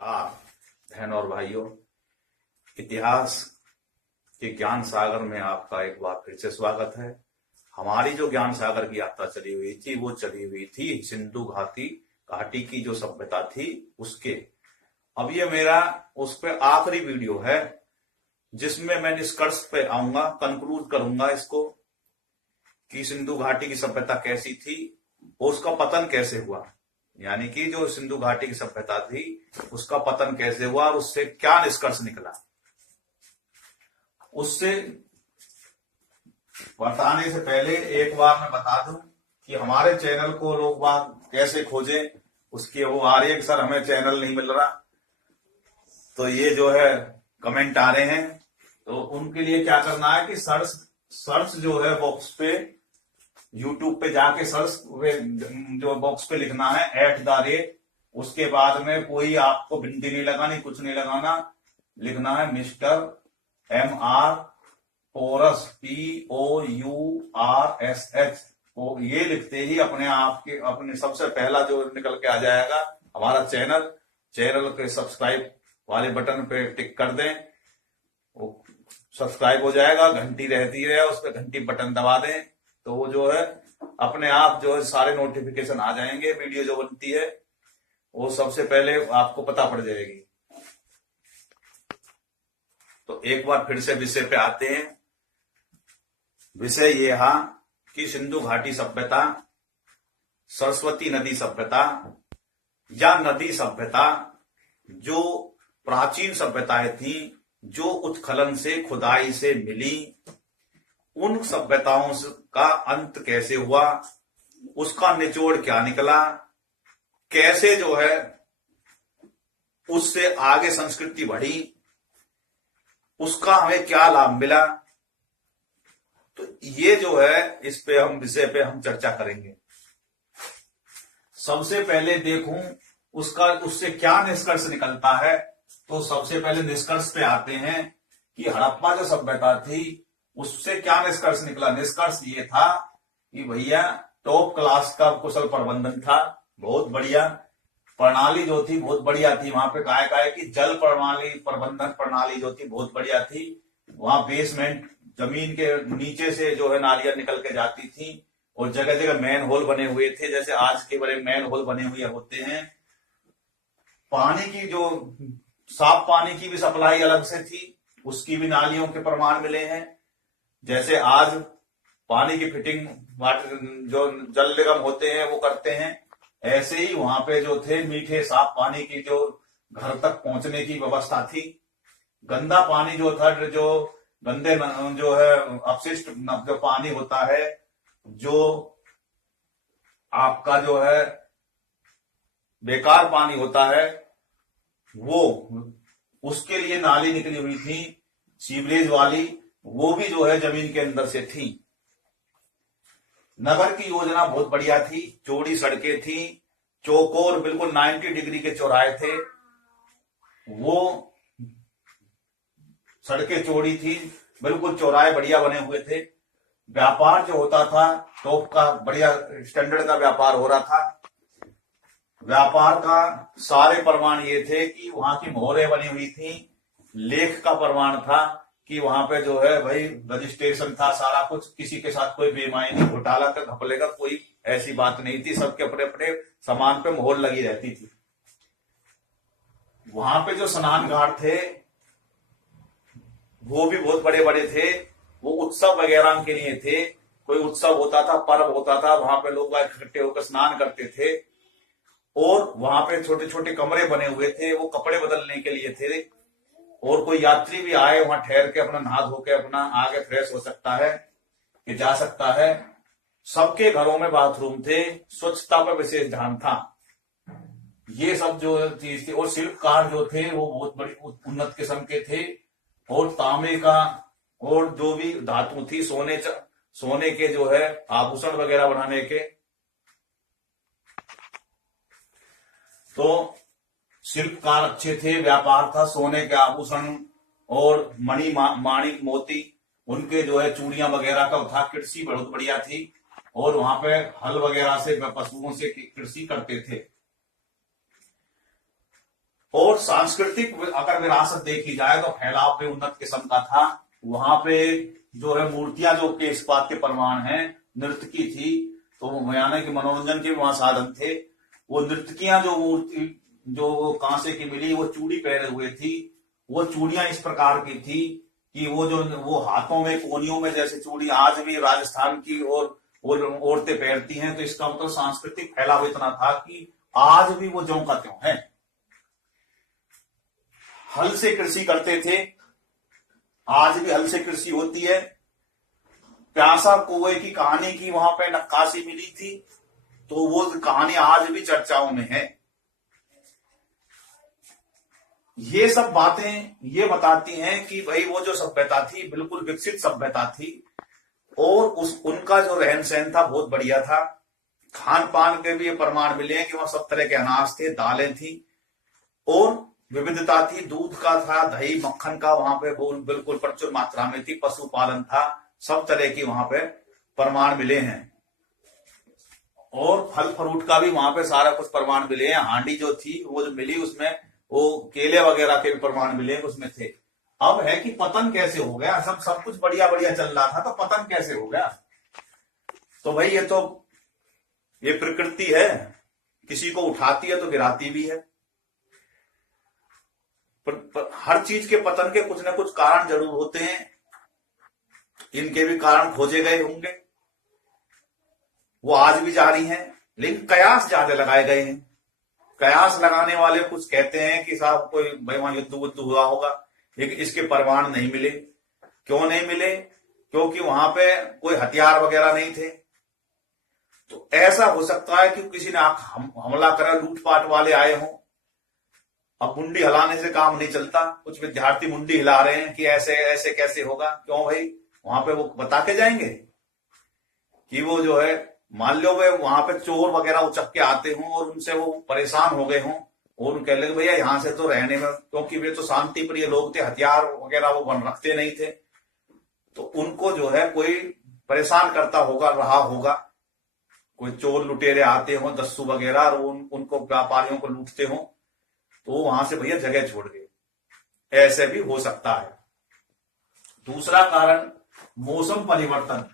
बहन और भाइयों, इतिहास के ज्ञान सागर में आपका एक बार फिर से स्वागत है। हमारी जो ज्ञान सागर की यात्रा चली हुई थी वो चली हुई थी सिंधु घाटी की जो सभ्यता थी उसके। अब ये मेरा उस पे आखिरी वीडियो है जिसमें मैं निष्कर्ष पे आऊंगा, कंक्लूड करूंगा इसको कि सिंधु घाटी की सभ्यता कैसी थी और उसका पतन कैसे हुआ। यानी कि जो सिंधु घाटी की सभ्यता थी उसका पतन कैसे हुआ और उससे क्या निष्कर्ष निकला। उससे बताने से पहले एक बार मैं बता दूं कि हमारे चैनल को लोग बाग कैसे खोजें। उसके वो आ रही है कि सर हमें चैनल नहीं मिल रहा, तो ये जो है कमेंट आ रहे हैं, तो उनके लिए क्या करना है कि सर्च जो है बॉक्स पे, यूट्यूब पे जाके सर्च जो बॉक्स पे लिखना है @ उसके बाद में कोई आपको बिंदी नहीं लगानी, कुछ नहीं लगाना, लिखना है मिस्टर MR पोरस POURSH। तो ये लिखते ही अपने आप के अपने सबसे पहला जो निकल के आ जाएगा हमारा चैनल के सब्सक्राइब वाले बटन पे टिक कर दें, वो सब्सक्राइब हो जाएगा। घंटी रहती है उस पर घंटी बटन दबा दें तो वो जो है अपने आप जो है सारे नोटिफिकेशन आ जाएंगे। वीडियो जो बनती है वो सबसे पहले आपको पता पड़ जाएगी। तो एक बार फिर से विषय पे आते हैं। विषय ये है कि सिंधु घाटी सभ्यता, सरस्वती नदी सभ्यता या नदी सभ्यता, जो प्राचीन सभ्यताएं थी जो उत्खनन से खुदाई से मिली, उन सभ्यताओं का अंत कैसे हुआ, उसका निचोड़ क्या निकला, कैसे जो है उससे आगे संस्कृति बढ़ी, उसका हमें क्या लाभ मिला। तो ये जो है इस पे हम विषय पे हम चर्चा करेंगे। सबसे पहले देखूं उससे क्या निष्कर्ष निकलता है। तो सबसे पहले निष्कर्ष पे आते हैं कि हड़प्पा जो सभ्यता थी उससे क्या निष्कर्ष निकला। निष्कर्ष ये था कि भैया टॉप क्लास का कुशल प्रबंधन था, बहुत बढ़िया प्रणाली जो थी बहुत बढ़िया थी। वहां पे कहा है कि जल प्रबंधन प्रणाली जो थी बहुत बढ़िया थी। वहां बेसमेंट जमीन के नीचे से जो है नालियां निकल के जाती थी और जगह जगह मैन होल बने हुए थे, जैसे आज के बड़े मैन होल बने हुए होते हैं। पानी की जो साफ पानी की भी सप्लाई अलग से थी, उसकी भी नालियों के प्रमाण मिले हैं। जैसे आज पानी की फिटिंग वाटर जो जल निगम होते हैं वो करते हैं, ऐसे ही वहां पे जो थे मीठे साफ पानी की जो घर तक पहुंचने की व्यवस्था थी। गंदा पानी जो था, जो गंदे जो है अपशिष्ट जो पानी होता है, जो आपका जो है बेकार पानी होता है, वो उसके लिए नाली निकली हुई थी सीवरेज वाली, वो भी जो है जमीन के अंदर से थी। नगर की योजना बहुत बढ़िया थी, चौड़ी सड़कें थी, चौकोर बिल्कुल 90 डिग्री के चौराहे थे, वो सड़कें चौड़ी थी, बिल्कुल चौराहे बढ़िया बने हुए थे। व्यापार जो होता था टॉप का बढ़िया स्टैंडर्ड का व्यापार हो रहा था। व्यापार का सारे प्रमाण ये थे कि वहां की मोहरें बनी हुई थी, लेख का प्रमाण था कि वहां पे जो है भाई रजिस्ट्रेशन था, सारा कुछ, किसी के साथ कोई बेईमानी घोटाला का घपले का कोई ऐसी बात नहीं थी। सबके अपने अपने सामान पे मोहर लगी रहती थी। वहां पे जो स्नान घाट थे वो भी बहुत बड़े बड़े थे, वो उत्सव वगैरह के लिए थे। कोई उत्सव होता था, पर्व होता था, वहां पे लोग इकट्ठे होकर स्नान करते थे और वहां पे छोटे छोटे कमरे बने हुए थे, वो कपड़े बदलने के लिए थे। और कोई यात्री भी आए वहां ठहर के अपना नहा धो के अपना आगे फ्रेश हो सकता है कि जा सकता है। सबके घरों में बाथरूम थे, स्वच्छता पर विशेष ध्यान था। ये सब जो चीज थी। और शिल्पकार जो थे वो बहुत बड़ी उन्नत किस्म के थे, और तांबे का और जो भी धातु थी, सोने के जो है आभूषण वगैरह बनाने के, तो शिल्पकार अच्छे थे, व्यापार था, सोने के आभूषण और मणि माणिक मोती, उनके जो है चूड़ियां वगैरह का था। कृषि बहुत बढ़िया थी और वहां पे हल वगैरह से पशुओं से कृषि करते थे। और और सांस्कृतिक अगर विरासत देखी जाए तो फैलाव पे उन्नत किस्म का था। वहां पे जो है मूर्तियां जो के इस बात के प्रमाण है, नृत्य की थी, तो यानी कि मनोरंजन के वहां साधन थे। वो नृत्यकियां जो मूर्ति जो कांसे की मिली, वो चूड़ी पहने हुए थी। वो चूड़ियां इस प्रकार की थी कि वो हाथों में कोनियों में जैसे चूड़ी आज भी राजस्थान की और औरतें पहनती हैं। तो इसका मतलब सांस्कृतिक फैलाव इतना था कि आज भी वो ज्यों का त्यों है। हल से कृषि करते थे, आज भी हल से कृषि होती है। प्यासा कुएं की कहानी की वहां पे नक्काशी मिली थी, तो वो कहानी आज भी चर्चाओं में है। ये सब बातें ये बताती हैं कि भाई वो जो सभ्यता थी बिल्कुल विकसित सभ्यता थी, और उनका जो रहन सहन था बहुत बढ़िया था। खान पान के भी ये प्रमाण मिले हैं कि वहां सब तरह के अनाज थे, दालें थी और विविधता थी। दूध का था, दही मक्खन का वहां पे बिल्कुल प्रचुर मात्रा में थी। पशुपालन था, सब तरह की वहां पे प्रमाण मिले हैं। और फल फ्रूट का भी वहां पे सारा कुछ प्रमाण मिले हैं। हांडी जो थी वो जो मिली उसमें वो केले वगैरह के भी प्रमाण मिले उसमें थे। अब है कि पतन कैसे हो गया, सब कुछ बढ़िया बढ़िया चल रहा था, तो पतन कैसे हो गया। तो भाई ये प्रकृति है, किसी को उठाती है तो गिराती भी है। पर हर चीज के पतन के कुछ ना कुछ कारण जरूर होते हैं। इनके भी कारण खोजे गए होंगे, वो आज भी जारी हैं, लेकिन कयास ज्यादा लगाए गए हैं। कयास लगाने वाले कुछ कहते हैं कि साहब कोई भाई वहां युद्ध वुद्ध हुआ होगा, लेकिन इसके प्रमाण नहीं मिले। क्यों नहीं मिले? क्योंकि वहां पे कोई हथियार वगैरह नहीं थे। तो ऐसा हो सकता है कि किसी ने हमला करा, लूटपाट वाले आए हों। अब मुंडी हिलाने से काम नहीं चलता। कुछ विद्यार्थी मुंडी हिला रहे हैं कि ऐसे ऐसे कैसे होगा। क्यों भाई? वहां पे वो बता के जाएंगे कि वो जो है, मान लो वे वहां पे चोर वगैरह उचक के आते हों और उनसे वो परेशान हो गए हों और उन कह लगे भैया यहां से तो रहने में, क्योंकि वे तो शांति प्रिय लोग थे, हथियार वगैरह वो रखते नहीं थे, तो उनको जो है कोई परेशान करता होगा, रहा होगा। कोई चोर लुटेरे आते हों, दस्यु वगैरह, और उनको व्यापारियों को लूटते हों, तो वहां से भैया जगह छोड़ गए। ऐसे भी हो सकता है। दूसरा कारण मौसम परिवर्तन।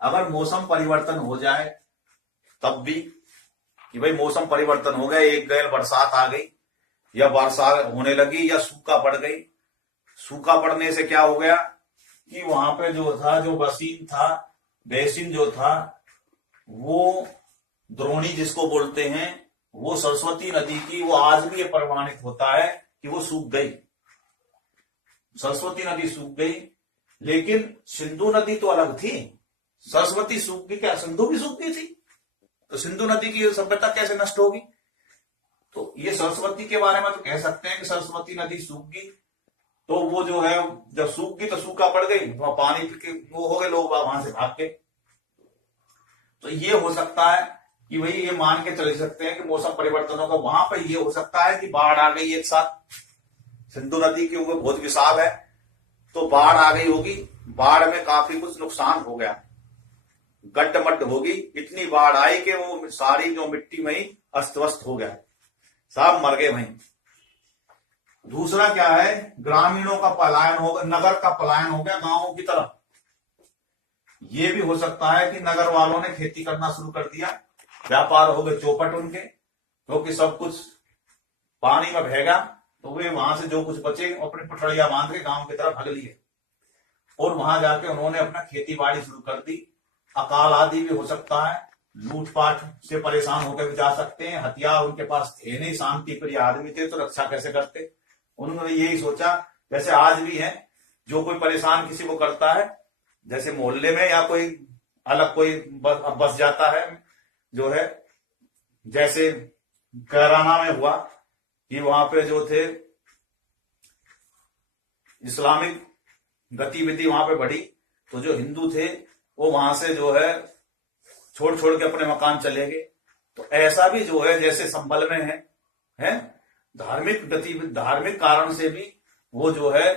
अगर मौसम परिवर्तन हो जाए तब भी, कि भाई मौसम परिवर्तन हो गया, एक गैर बरसात आ गई या वर्षा होने लगी या सूखा पड़ गई। सूखा पड़ने से क्या हो गया कि वहां पे जो था, जो बसीन था, बेसिन जो था, वो द्रोणी जिसको बोलते हैं, वो सरस्वती नदी की, वो आज भी ये प्रमाणित होता है कि वो सूख गई। सरस्वती नदी सूख गई, लेकिन सिंधु नदी तो अलग थी। सरस्वती सूख गई, क्या सिंधु भी सूख गई थी? तो सिंधु नदी की सभ्यता कैसे नष्ट होगी? तो ये सरस्वती के बारे में तो कह सकते हैं कि सरस्वती नदी सूख गई, तो वो जो है जब सूख गई तो सूखा पड़ गई, वहां पानी वो हो गए, लोग वहां से भाग के। तो ये हो सकता है कि भाई ये मान के चल सकते हैं कि मौसम परिवर्तन होगा। वहां पर ये हो सकता है कि बाढ़ आ गई एक साथ। सिंधु नदी के ऊपर बहुत विशाल है, तो बाढ़ आ गई होगी। बाढ़ में काफी कुछ नुकसान हो गया, गड्ढ होगी। इतनी बाढ़ आई कि वो सारी जो मिट्टी में ही अस्त व्यस्त हो गया, सब मर गए वहीं। दूसरा क्या है, ग्रामीणों का पलायन होगा, नगर का पलायन हो गया गांवों की तरफ। ये भी हो सकता है कि नगर वालों ने खेती करना शुरू कर दिया, व्यापार हो गए चौपट उनके, क्योंकि सब कुछ पानी में बहेगा, तो वे वहां से जो कुछ बचे अपनी पटड़िया बांध के गांव की तरफ भग लिए और वहां जाके उन्होंने अपना खेती बाड़ी शुरू कर दी। अकाल आदि भी हो सकता है, लूटपाट से परेशान होकर भी जा सकते हैं। हथियार उनके पास थे नहीं, शांति प्रिय आदमी थे, तो रक्षा कैसे करते? उन्होंने यही सोचा, जैसे आज भी है, जो कोई परेशान किसी को करता है, जैसे मोहल्ले में या कोई अलग कोई बस जाता है, जो है जैसे कैराना में हुआ कि वहां पे जो थे इस्लामिक गतिविधि वहां पे बढ़ी, तो जो हिंदू थे वो वहां से जो है छोड़ छोड़ के अपने मकान चले गए। तो ऐसा भी जो है जैसे संभल में है धार्मिक गतिविधि, धार्मिक कारण से भी वो जो है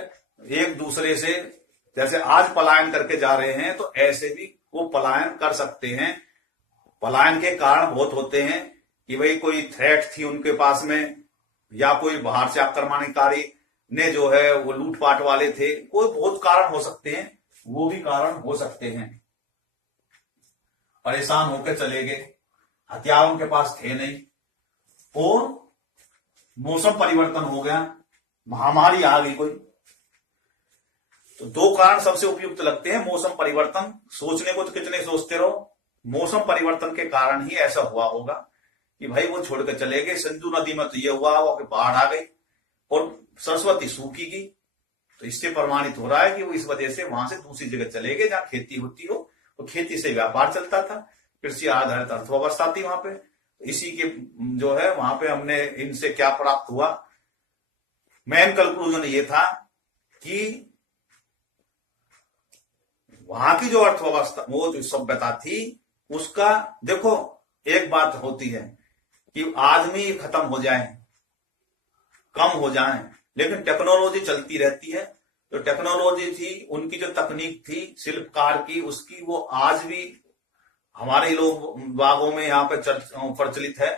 एक दूसरे से जैसे आज पलायन करके जा रहे हैं, तो ऐसे भी वो पलायन कर सकते हैं। पलायन के कारण बहुत होते हैं कि भाई कोई थ्रेट थी उनके पास में, या कोई बाहर से आक्रमणकारी ने जो है वो लूटपाट वाले थे, कोई बहुत कारण हो सकते हैं, वो भी कारण हो सकते हैं। परेशान होकर चले गए, हथियार उनके पास थे नहीं, और मौसम परिवर्तन हो गया, महामारी आ गई कोई। तो दो कारण सबसे उपयुक्त लगते हैं, मौसम परिवर्तन, सोचने को तो कितने सोचते रहो, मौसम परिवर्तन के कारण ही ऐसा हुआ होगा कि भाई वो छोड़कर चले गए। सिंधु नदी में तो ये हुआ होगा कि बाढ़ आ गई और सरस्वती सूखी गई, तो इससे प्रमाणित हो रहा है कि वो इस वजह से वहां से दूसरी जगह चले गए जहां खेती होती हो, और खेती से व्यापार चलता था, कृषि आधारित अर्थव्यवस्था थी वहां पे। इसी के जो है वहां पे हमने इनसे क्या प्राप्त हुआ, मेन कंक्लूजन ये था कि वहां की जो अर्थव्यवस्था, वो जो सभ्यता थी, उसका देखो एक बात होती है कि आदमी खत्म हो जाए, कम हो जाए, लेकिन टेक्नोलॉजी चलती रहती है। जो टेक्नोलॉजी थी, उनकी जो तकनीक थी शिल्पकार की, उसकी वो आज भी हमारे लोग बागों में यहाँ पे प्रचलित है,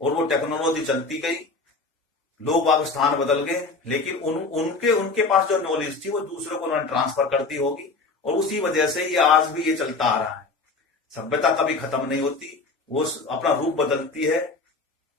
और वो टेक्नोलॉजी चलती गई, लोग बाग स्थान बदल गए, लेकिन उनके पास जो नॉलेज थी वो दूसरों को उन्होंने ट्रांसफर कर दी होगी, और उसी वजह से ये आज भी ये चलता आ रहा है। सभ्यता कभी खत्म नहीं होती, वो अपना रूप बदलती है,